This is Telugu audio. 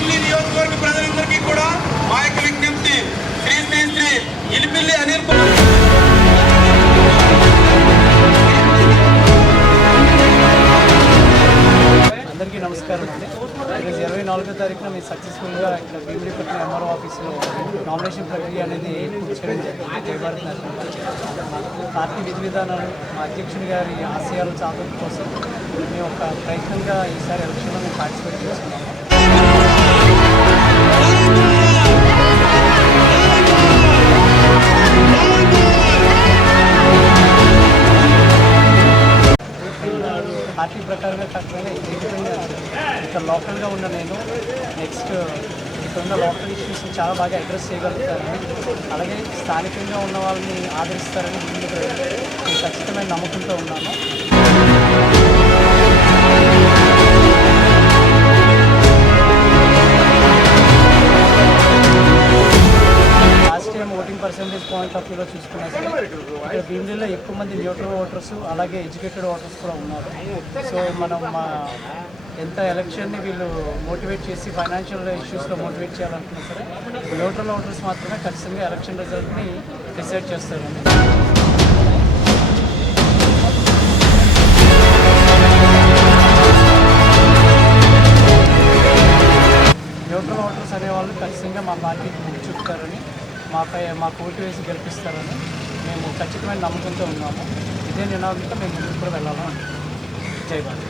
భీమిలి నియోజకవర్గ ప్రజలందరికీ కూడా మా యొక్క విజ్ఞప్తి, శ్రీ శ్రీ శ్రీ ఇలిపిల్లి అనిల్ కుమార్ అందరికీ నమస్కారం అండి. ఈరోజు 24వ తారీఖున మేము సక్సెస్ఫుల్గా ఇక్కడ భీమిలిపట్నం ఎంఆర్ఓ ఆఫీస్లో నామినేషన్ ప్రక్రియ అనేది పూర్తి చేయడం జరిగింది. జయభారత్ నేషనల్ పార్టీ విధి విధానాలు, మా అధ్యక్షుడి గారి ఆశయాలు సాధన కోసం మేము ఒక ప్రయత్నంగా ఈసారి ఎలక్షన్లో మేము పార్టిసిపేట్ చేస్తున్నాము. పార్టీ ప్రకారంగా కాకపోయినా ఇక్కడ లోకల్గా ఉన్న నేను నెక్స్ట్ ఇక్కడ ఉన్న లోకల్ ఇష్యూస్ని చాలా బాగా అడ్రస్ చేయగలుగుతారని, అలాగే స్థానికంగా ఉన్న వాళ్ళని ఆదరిస్తారని నేను ఖచ్చితమైన నమ్మకంతో ఉన్నాను. Last time voting percentage point of వ్యూలో చూసుకున్నా సరే ఇక్కడ భీమిలిలో ఎక్కువ మంది న్యూట్రల్ ఓటర్స్ అలాగే ఎడ్యుకేటెడ్ ఓటర్స్ కూడా ఉన్నారు. సో మనం ఎంత ఎలక్షన్ని వీళ్ళు మోటివేట్ చేసి ఫైనాన్షియల్ ఇష్యూస్లో మోటివేట్ చేయాలనుకున్నా సరే న్యూట్రల్ ఓటర్స్ మాత్రమే ఖచ్చితంగా ఎలక్షన్ రిజల్ట్ని డిసైడ్ చేస్తారండి. న్యూట్రల్ ఓటర్స్ అనేవాళ్ళు ఖచ్చితంగా మా పార్టీకి ముక్కు చూపుతారని, మాకు ఓటు వేసి గెలిపిస్తారని మేము ఖచ్చితమైన నమ్మకంతో ఉన్నాము. ఇదే నినాదంతో మేము ముందుకు కూడా వెళ్ళాలని. జై భారత్.